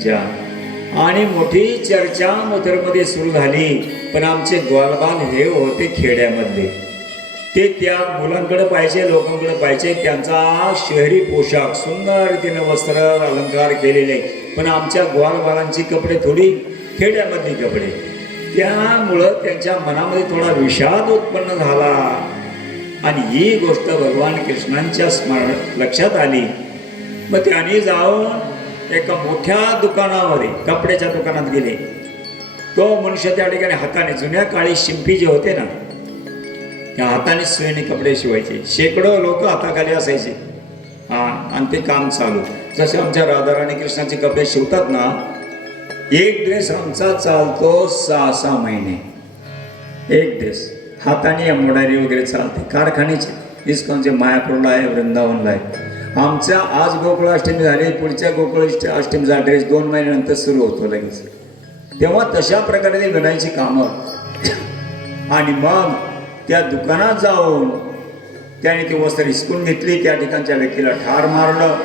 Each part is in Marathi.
ज्या आणि मोठी चर्चा मथुरमध्ये सुरू झाली पण आमचे ग्वालबाल हे होते खेड्यामधले. ते त्या मुलांकडे पाहिजे लोकांकडे पाहिजे त्यांचा शहरी पोशाख सुंदर रीतीनं वस्त्र अलंकार केलेले. पण आमच्या ग्वालबालांची कपडे थोडी खेड्यामधली कपडे. त्यामुळं त्यांच्या मनामध्ये थोडा विषाद उत्पन्न झाला. आणि ही गोष्ट भगवान कृष्णांच्या स्मरण लक्षात आली. मग त्यांनी जाऊन एका मोठ्या दुकानामध्ये कपड्याच्या दुकानात गेले. तो मनुष्य त्या ठिकाणी हाताने जुन्या काळी शिंपी जे होते ना त्या हाताने सुईने कपडे शिवायचे. शेकडो लोक हाताखाली असायचे. हा आणि ते काम चालू. जसे आमच्या राधाराणी कृष्णाचे कपडे शिवतात ना एक ड्रेस आमचा चालतो सहा सहा महिने. एक ड्रेस हाताने एम्ब्रॉयडरी वगैरे चालते. कारखान्याचे इस्कॉनचे मायापूरला आहे वृंदावनला आहे. आमच्या आज गोकुळाष्टमी झाली पुढच्या गोकुळ अष्टमीचा ड्रेस दोन महिन्यानंतर सुरू होतो लगेच. तेव्हा तशा प्रकारे विणायची कामं. आणि मग त्या दुकानात जाऊन त्याने ती वस्त्र हिसकून घेतली त्या ठिकाणच्या व्यक्तीला ठार मारलं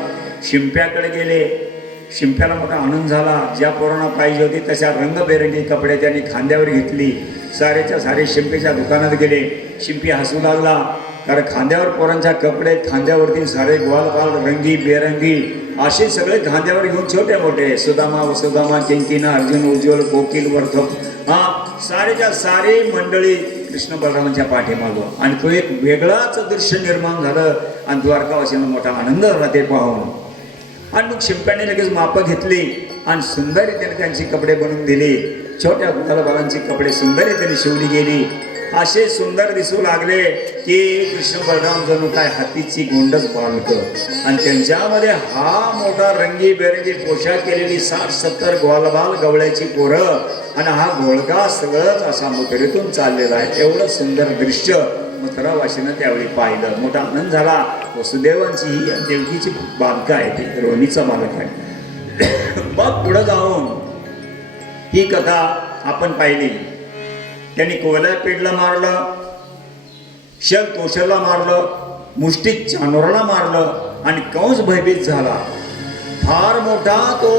शिंप्याकडे गेले. शिंप्याला मोठा आनंद झाला. ज्या पोरांना पाहिजे होती तशा रंगबेरंगी कपडे त्यांनी खांद्यावर घेतली. सारेच्या सारे शिंपीच्या दुकानात गेले. शिंपी हसू लागला. कारण खांद्यावर पोरांच्या कपडे खांद्यावरती सारे ग्वालबाल रंगी बेरंगी असे सगळे खांद्यावर घेऊन छोटे मोठे सुदामा वसुदामा किंकिना अर्जुन उज्ज्वल कोकिल वर्धक हा सारेच्या सारे मंडळी कृष्ण बलरामांच्या पाठीमागं. आणि तो एक वेगळाच दृश्य निर्माण झालं आणि द्वारकावासींना मोठा आनंद झाला ते पाहून. आणि मग शिंप्याने लगेच मापं घेतली आणि सुंदर त्यांनी त्यांची कपडे बनवून दिली. छोट्या बालांची कपडे सुंदर त्यांनी शिवली गेली. असे सुंदर दिसू लागले की कृष्ण बलराम जणू काय हातीची गोंडच बांधक आणि त्यांच्यामध्ये हा मोठा रंगीबेरंगी पोशाख केलेली साठ सत्तर ग्वालबाल गवळ्याची पोरं. आणि हा घोळगा सगळंच असा मथुरेतून चाललेला आहे. एवढं सुंदर दृश्य मथुरावासीनं त्यावेळी पाहिलं. मोठा आनंद झाला. वसुदेवांची ही देवकीची बालका आहे ती रोहिणीचा मालक आहे. मग पुढं जाऊन ही कथा आपण पाहिली. त्यांनी कोयला पेडला मारलं शल तोशला मारलं मुष्टिक चानोरला मारलं आणि कंस भयभीत झाला. फार मोठा तो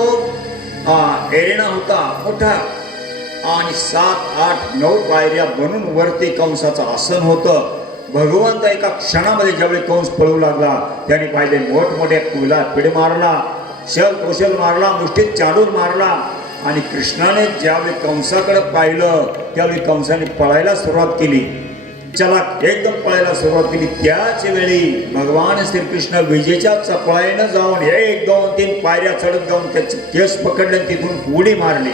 एरेना होता मोठा. आणि सात आठ नऊ पायऱ्या बनून वरती कंसाचं आसन होतं. भगवंत एका क्षणामध्ये ज्यावेळी कंस पळू लागला त्याने पाहिले मोठमोठ्या कुला पिढ मारला शल कोशल मारला मुष्टीत चालून मारला. आणि कृष्णाने ज्यावेळी कंसाकडे पाहिलं त्यावेळी कंसाने पळायला सुरुवात केली. चला एकदम पळायला सुरुवात केली. त्याच वेळी भगवान श्रीकृष्ण विजेच्या चपळाईनं जाऊन एक दोन तीन पायऱ्या चढत जाऊन त्याचे केस पकडले तिथून उडी मारली.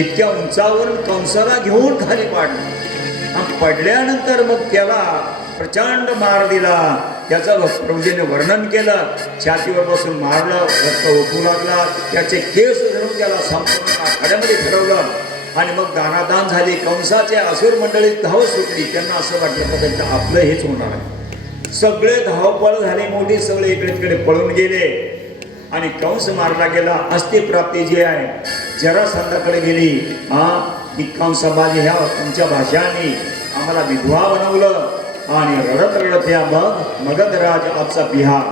इतक्या उंचावरून कंसाला घेऊन खाली पाडलं. आणि पडल्यानंतर मग त्याला प्रचंड मार दिला. त्याचं प्रभूजीने वर्णन केलं. छातीवर बसून मारलं रक्त ओकू लागला. त्याचे केस धरून त्याला संपूर्ण आखाड्यामध्ये फिरवलं आणि मग दानादान झाली कंसाचे असुर मंडळी धाव सुटली त्यांना असं वाटलं का त्यांचं आपलं हेच होणार आहे. सगळे धावपळ झाले मोठी सगळे इकडे तिकडे पळून गेले. आणि कंस मारला गेला अस्थिप्राप्ती जी आहे जरासंधाकडे गेली हा की कंसबाजी ह्या तुमच्या भाषांनी आम्हाला विधवा बनवलं आणि रडत रडत या मग मगधराज आजचा बिहार.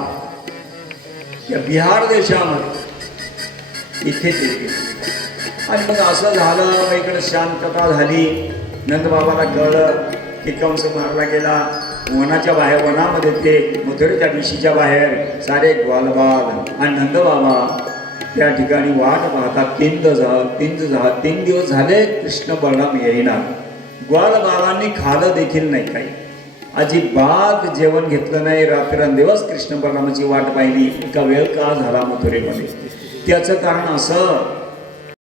या बिहार देशामध्ये इथे ते गेले. आणि मग असं झालं मग इकडे शांतता झाली. नंदबाबाला कळलं की कंस मारला गेला. वनाच्या बाहेर वनामध्ये ते मथुरेच्या दिशीच्या बाहेर सारे ग्वालबाग आणि नंदबाबा त्या ठिकाणी वाट पाहतात. तीन झा पिंज झा तीन दिवस झाले कृष्ण बलराम येईना. ग्वालबागांनी खालं देखील नाही काही. अजिबात जेवण घेतलं नाही. रात्रंदिवस कृष्ण बलरामाची वाट पाहिली. इतका वेळ का झाला मथुरेमध्ये? त्याचं कारण असं